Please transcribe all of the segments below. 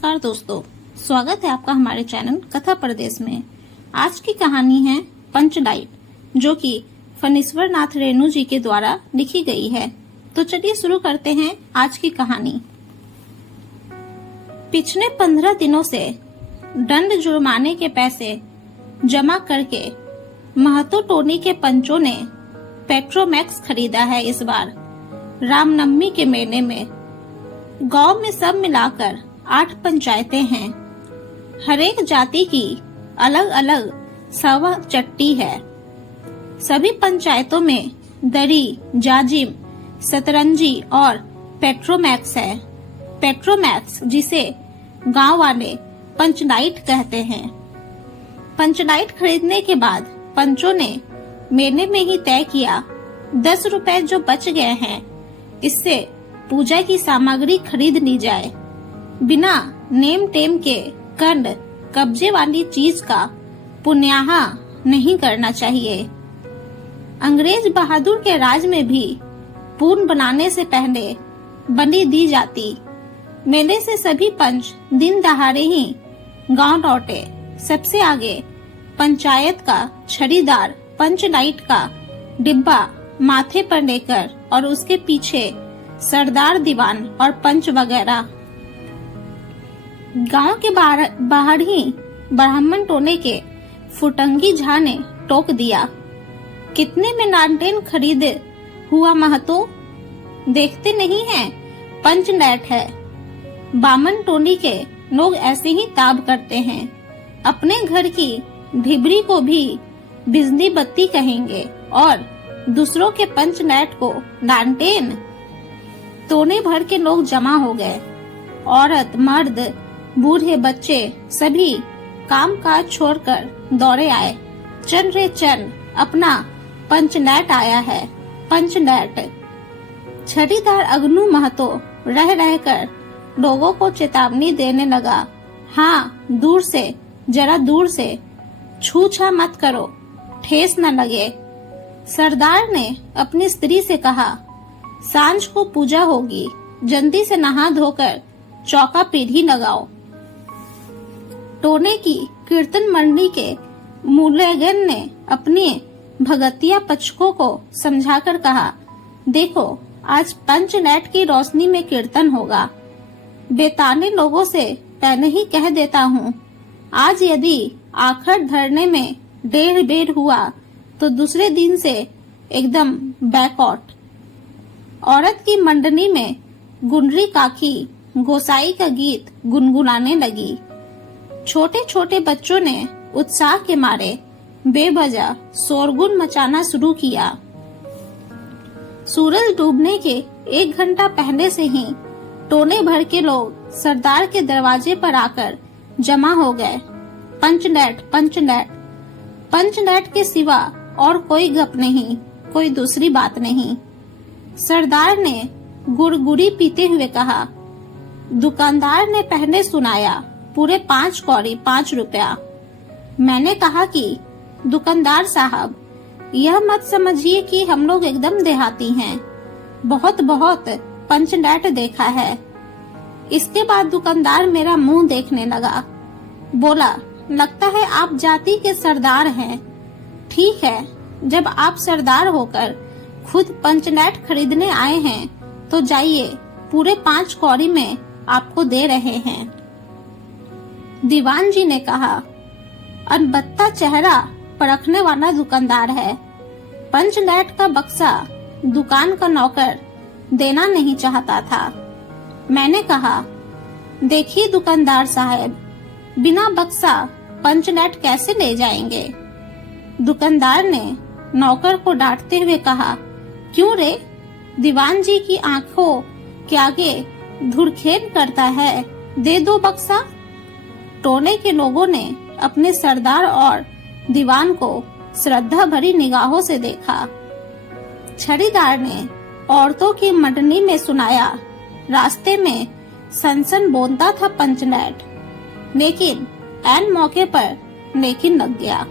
नमस्कार दोस्तों, स्वागत है आपका हमारे चैनल कथा परदेश में। आज की कहानी है पंच नाइट, जो कि फणीश्वर नाथ रेणु जी के द्वारा लिखी गई है। तो चलिए शुरू करते हैं आज की कहानी। पिछले 15 दिनों से दंड जुर्माने के पैसे जमा करके महतो टोनी के पंचों ने पेट्रोमैक्स खरीदा है। इस बार रामनवमी के मेले में गांव में सब मिलाकर 8 पंचायतें हैं। हरेक जाति की अलग अलग सवा चट्टी है। सभी पंचायतों में दरी, जाजिम, सतरंजी और पेट्रोमैक्स है। पेट्रोमैक्स जिसे गांव वाले पंचनाइट कहते हैं। पंचनाइट खरीदने के बाद पंचों ने मेले में ही तय किया 10 रुपए जो बच गए हैं इससे पूजा की सामग्री खरीद ली जाए। बिना नेम टेम के कंड कब्जे वाली चीज का पुण्याहा नहीं करना चाहिए। अंग्रेज बहादुर के राज में भी पूर्ण बनाने से पहले बलि दी जाती। मेले से सभी पंच दिन दहाड़े ही गांव लौटे। सबसे आगे पंचायत का छड़ीदार पंच नाइट का डिब्बा माथे पर लेकर और उसके पीछे सरदार दीवान और पंच वगैरह। गांव के बाहर ही ब्राह्मण टोने के फुटंगी झा ने टोक दिया, कितने में लालटेन खरीद हुआ महतो? देखते नहीं हैं पंच नाइट है। बामन टोनी के लोग ऐसे ही ताब करते हैं। अपने घर की ढिबरी को भी बिजली बत्ती कहेंगे और दूसरों के पंच नाइट को लालटेन। टोने भर के लोग जमा हो गए। औरत, मर्द, बूढ़े, बच्चे सभी काम काज छोड़कर दौड़े आए। चल रे चल, अपना पंच नाइट आया है, पंच नाइट। छड़ीदार अगनू महतो रह रहकर लोगों को चेतावनी देने लगा, हाँ दूर से, जरा दूर से, छूछा मत करो, ठेस न लगे। सरदार ने अपनी स्त्री से कहा, सांझ को पूजा होगी, जल्दी से नहा धोकर चौका पीढ़ी लगाओ। टोने की कीर्तन मंडली के मूल्यगन ने अपने भगतिया पचकों को समझाकर कहा, देखो आज पंच नाइट की रोशनी में कीर्तन होगा। बेताने लोगों से पहले ही कह देता हूँ, आज यदि आखिर धरने में डेढ़ बेर हुआ तो दूसरे दिन से एकदम बैकआउट। औरत की मंडली में गुंडरी काकी गोसाई का गीत गुनगुनाने लगी। छोटे छोटे बच्चों ने उत्साह के मारे बेवजह शोरगुल मचाना शुरू किया। सूरज डूबने के 1 घंटा पहले से ही टोने भर के लोग सरदार के दरवाजे पर आकर जमा हो गए। पंच नाइट, पंच नाइट। पंच नाइट के सिवा और कोई गप नहीं, कोई दूसरी बात नहीं। सरदार ने गुड़गुड़ी पीते हुए कहा, दुकानदार ने पहले सुनाया पूरे 5 कौड़ी 5 रुपया। मैंने कहा कि दुकानदार साहब, यह मत समझिए कि हम लोग एकदम देहाती हैं, बहुत बहुत पंच नाइट देखा है। इसके बाद दुकानदार मेरा मुंह देखने लगा, बोला, लगता है आप जाति के सरदार हैं। ठीक है, जब आप सरदार होकर खुद पंच नाइट खरीदने आए हैं तो जाइए, पूरे 5 कौड़ी में आपको दे रहे हैं। दीवान जी ने कहा, अनबत्ता चेहरा परखने वाला दुकानदार है। पंच नाइट का बक्सा दुकान का नौकर देना नहीं चाहता था। मैंने कहा, देखिए दुकानदार साहब, बिना बक्सा पंच नाइट कैसे ले जाएंगे? दुकानदार ने नौकर को डांटते हुए कहा, क्यों रे, दीवान जी की आंखों के आगे धुरखेल करता है, दे दो बक्सा। टोले के लोगों ने अपने सरदार और दीवान को श्रद्धा भरी निगाहों से देखा। छड़ीदार ने औरतों की मंडली में सुनाया, रास्ते में सनसन बोलता था पंच नाइट, लेकिन ऐन मौके पर लेकिन लग गया।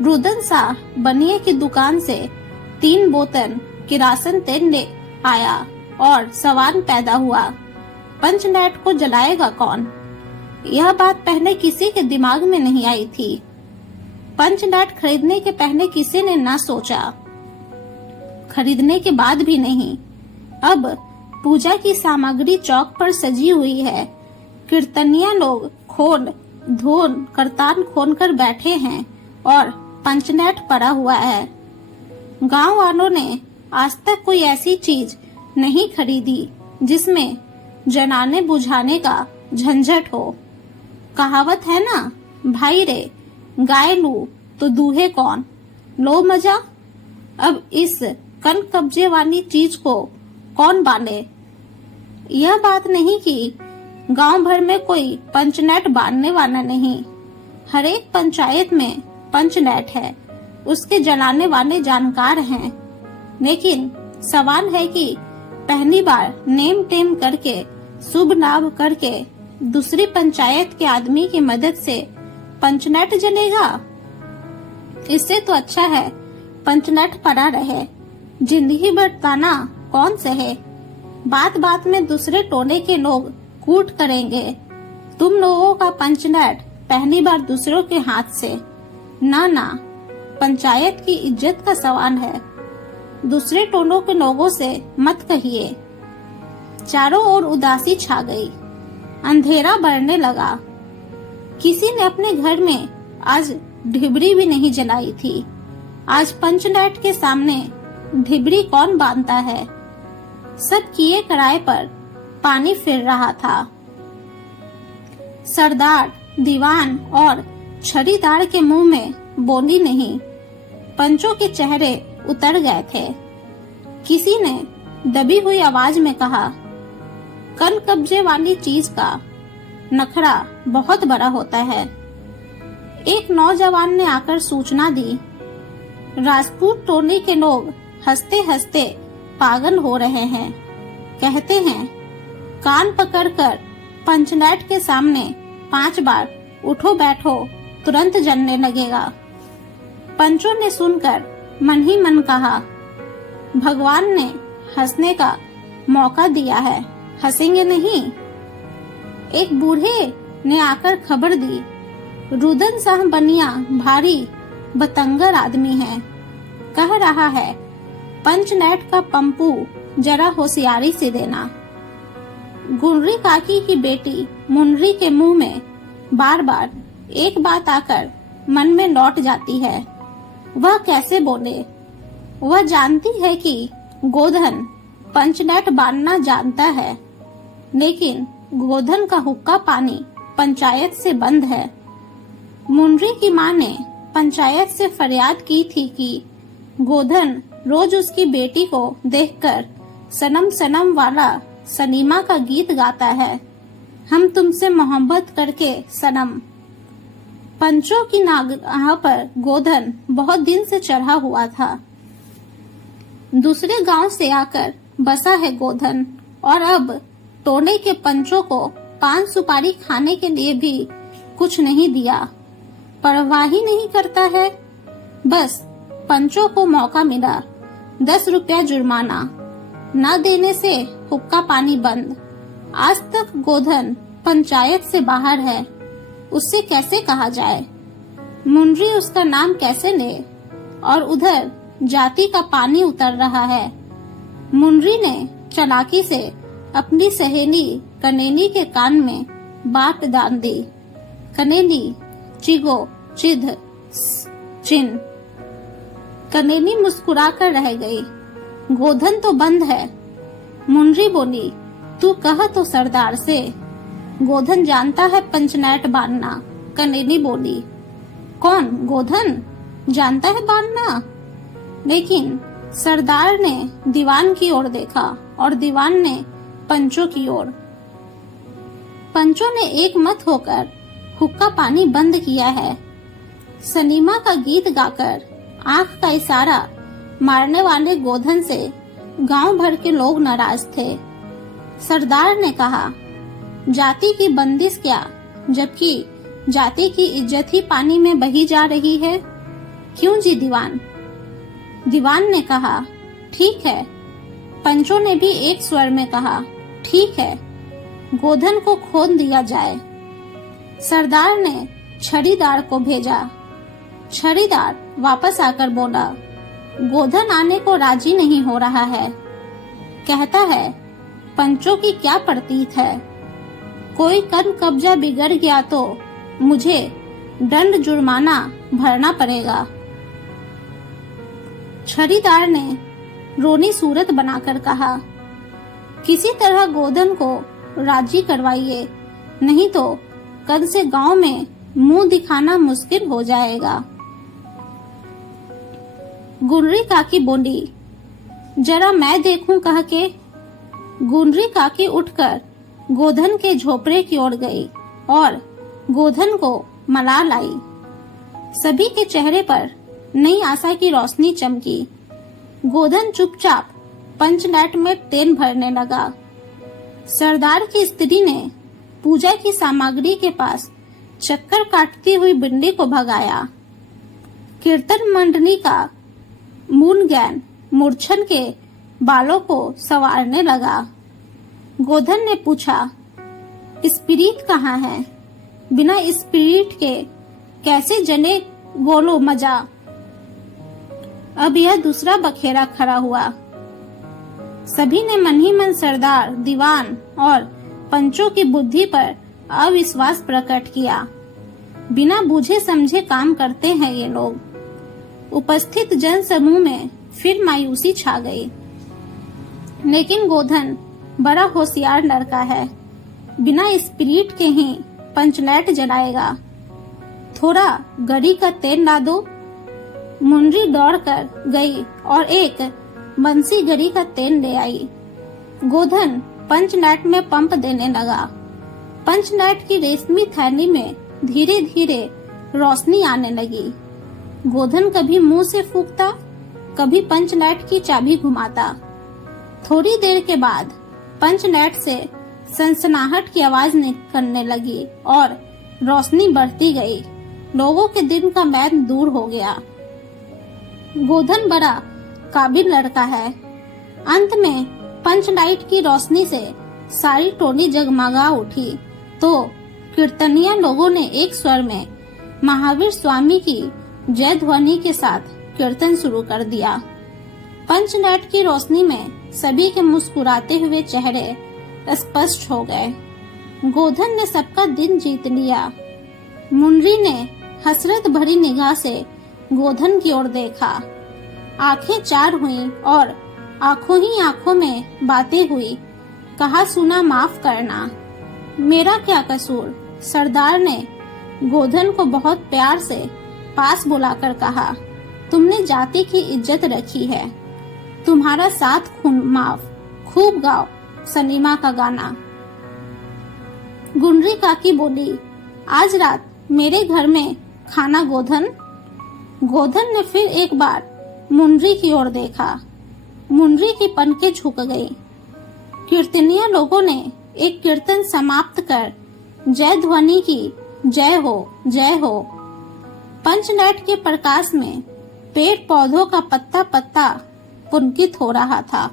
रुदन शाह बनिए की दुकान से 3 बोतल किरासन तेल ले आया और सवाल पैदा हुआ, पंच नाइट को जलाएगा कौन? यह बात पहले किसी के दिमाग में नहीं आई थी। पंचनैट खरीदने के पहले किसी ने न सोचा, खरीदने के बाद भी नहीं। अब पूजा की सामग्री चौक पर सजी हुई है। कीर्तनिया लोग खोल धोन करतान खोल कर बैठे हैं और पंचनैट पड़ा हुआ है। गांव वालों ने आज तक कोई ऐसी चीज नहीं खरीदी जिसमें जलाने बुझाने का झंझट हो। कहावत है ना, भाई रे गाय लू तो दूहे कौन, लो मजा। अब इस कन कब्जे वाली चीज को कौन बांधे। यह बात नहीं कि गांव भर में कोई पंचनैट बांधने वाला नहीं। हर एक पंचायत में पंचनैट है, उसके जलाने वाले जानकार हैं। लेकिन सवाल है कि पहली बार नेम टेम करके शुभ लाभ करके दूसरी पंचायत के आदमी की मदद से पंचनैट जलेगा। इससे तो अच्छा है पंचनैट पड़ा रहे, जिंदगी भर ताना कौन सहे। बात बात में दूसरे टोले के लोग कूट करेंगे, तुम लोगों का पंचनैट पहली बार दूसरों के हाथ से। ना ना, पंचायत की इज्जत का सवाल है, दूसरे टोलों के लोगों से मत कहिए। चारों ओर उदासी छा गई, अंधेरा बढ़ने लगा। किसी ने अपने घर में आज ढिबरी भी नहीं जलाई थी। आज पंचनैट के सामने ढिबरी कौन बांधता है। सब किए कराए पर पानी फिर रहा था। सरदार, दीवान और छड़ीदार के मुंह में बोली नहीं, पंचों के चेहरे उतर गए थे। किसी ने दबी हुई आवाज में कहा, कन कब्जे वाली चीज का नखरा बहुत बड़ा होता है। एक नौजवान ने आकर सूचना दी, राजपूत टोली के लोग हंसते हंसते पागल हो रहे हैं। कहते हैं कान पकड़कर पंचनैट के सामने 5 बार उठो बैठो तुरंत जलने लगेगा। पंचों ने सुनकर मन ही मन कहा, भगवान ने हंसने का मौका दिया है, हंसेंगे नहीं। एक बूढ़े ने आकर खबर दी, रुदन शाह बनिया भारी बतंगर आदमी है, कह रहा है पंचनैट का पंपू जरा होशियारी से देना। गुनरी काकी की बेटी मुनरी के मुंह में बार बार एक बात आकर मन में लौट जाती है। वह कैसे बोले। वह जानती है कि गोधन पंचनैट बांधना जानता है, लेकिन गोधन का हुक्का पानी पंचायत से बंद है। मुनरी की माँ ने पंचायत से फरियाद की थी कि गोधन रोज उसकी बेटी को देखकर सनम सनम वाला सनीमा का गीत गाता है, हम तुमसे मोहब्बत करके सनम। पंचों की नागाह पर गोधन बहुत दिन से चढ़ा हुआ था। दूसरे गांव से आकर बसा है गोधन, और अब टोले के पंचों को पान सुपारी खाने के लिए भी कुछ नहीं दिया। परवाह ही नहीं करता है। बस पंचों को मौका मिला, 10 रुपया जुर्माना, न देने से हुक्का पानी बंद। आज तक गोधन पंचायत से बाहर है, उससे कैसे कहा जाए। मुनरी उसका नाम कैसे ले, और उधर जाति का पानी उतर रहा है। मुनरी ने चालाकी से अपनी सहेली कनेली के कान में बात डाल दी, कनेली चिगो चिध चिन। कनेली मुस्कुराकर रह गई। गोधन तो बंद है। मुनरी बोली, तू कह तो सरदार से, गोधन जानता है पंचनैट बांधना। कनेली बोली, कौन गोधन जानता है बांधना। लेकिन सरदार ने दीवान की ओर देखा और दीवान ने पंचों की ओर। पंचों ने एक मत होकर हुक्का पानी बंद किया है। सनीमा का गीत गाकर आंख का इशारा मारने वाले गोधन से गांव भर के लोग नाराज थे। सरदार ने कहा, जाति की बंदिश क्या, जबकि जाति की इज्जत ही पानी में बही जा रही है। क्यों जी दीवान। दीवान ने कहा, ठीक है। पंचों ने भी एक स्वर में कहा, ठीक है, गोधन को खोद दिया जाए। सरदार ने छड़ीदार को भेजा। छड़ीदार वापस आकर बोला, गोधन आने को राजी नहीं हो रहा है। कहता है पंचों की क्या प्रतीत है, कोई कर कब्जा बिगड़ गया तो मुझे दंड जुर्माना भरना पड़ेगा। छड़ीदार ने रोनी सूरत बनाकर कहा, किसी तरह गोधन को राजी करवाइए, नहीं तो कल से गांव में मुंह दिखाना मुश्किल हो जाएगा। गुनरी काकी बोली, जरा मैं देखूं कह के गुनरी काकी उठकर गोधन के झोपड़े की ओर गई और गोधन को मला लाई। सभी के चेहरे पर नई आशा की रोशनी चमकी। गोधन चुपचाप पंचलैट में तेल भरने लगा। सरदार की स्त्री ने पूजा की सामग्री के पास चक्कर काटती हुई बिल्ली को भगाया। कीर्तन मंडली का मूनगैन मूर्छन के बालों को संवारने लगा। गोधन ने पूछा, स्पिरिट कहाँ है? बिना स्पिरिट के कैसे जने गोलो मजा। अब यह दूसरा बखेरा खड़ा हुआ। सभी ने मन ही मन सरदार, दीवान और पंचों की बुद्धि पर अविश्वास प्रकट किया। बिना बूझे समझे काम करते हैं ये लोग। उपस्थित जन समूह में फिर मायूसी छा गई। लेकिन गोधन बड़ा होशियार लड़का है, बिना स्पिरिट के ही पंचलैट जलाएगा। थोड़ा गरी का तेल ला दो। मुंडरी दौड़कर गई और एक बंसी गरी का तेल ले आई। गोधन पंचलैट में पंप देने लगा। पंचलैट की रेशमी थैली में धीरे धीरे रोशनी आने लगी। गोधन कभी मुंह से फूंकता, कभी पंचलैट की चाबी घुमाता। थोड़ी देर के बाद पंचलैट से सनसनाहट की आवाज निकलने लगी और रोशनी बढ़ती गई। लोगों के दिन का मैल दूर हो गया। गोधन बड़ा काबिल लड़का है। अंत में पंचलाइट की रोशनी से सारी टोली जगमगा उठी तो कीर्तनिया लोगों ने एक स्वर में महावीर स्वामी की जय ध्वनि के साथ कीर्तन शुरू कर दिया। पंचलाइट की रोशनी में सभी के मुस्कुराते हुए चेहरे स्पष्ट हो गए। गोधन ने सबका दिन जीत लिया। मुंडरी ने हसरत भरी निगाह से गोधन की ओर देखा। आंखें चार हुईं और आंखों ही आंखों में बातें हुई। कहा सुना माफ करना, मेरा क्या कसूर। सरदार ने गोधन को बहुत प्यार से पास बुलाकर कहा, तुमने जाति की इज्जत रखी है, तुम्हारा 7 खून माफ। खूब गाओ सलीमा का गाना। गुनरी काकी बोली, आज रात मेरे घर में खाना गोधन। गोधन ने फिर एक बार मुंडरी की ओर देखा। मुंडरी की पलकें झुक गई। कीर्तनिया लोगों ने एक कीर्तन समाप्त कर जय ध्वनि की, जय हो जय हो। पंचलैट के प्रकाश में पेड़ पौधों का पत्ता पत्ता पुलकित हो रहा था।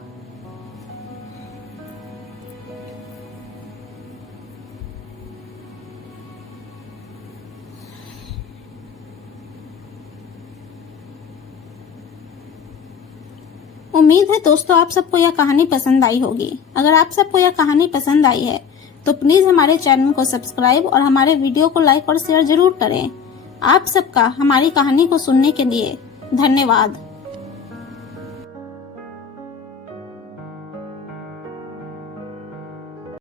उम्मीद है दोस्तों आप सबको यह कहानी पसंद आई होगी। अगर आप सबको यह कहानी पसंद आई है तो प्लीज हमारे चैनल को सब्सक्राइब और हमारे वीडियो को लाइक और शेयर जरूर करें। आप सबका हमारी कहानी को सुनने के लिए धन्यवाद।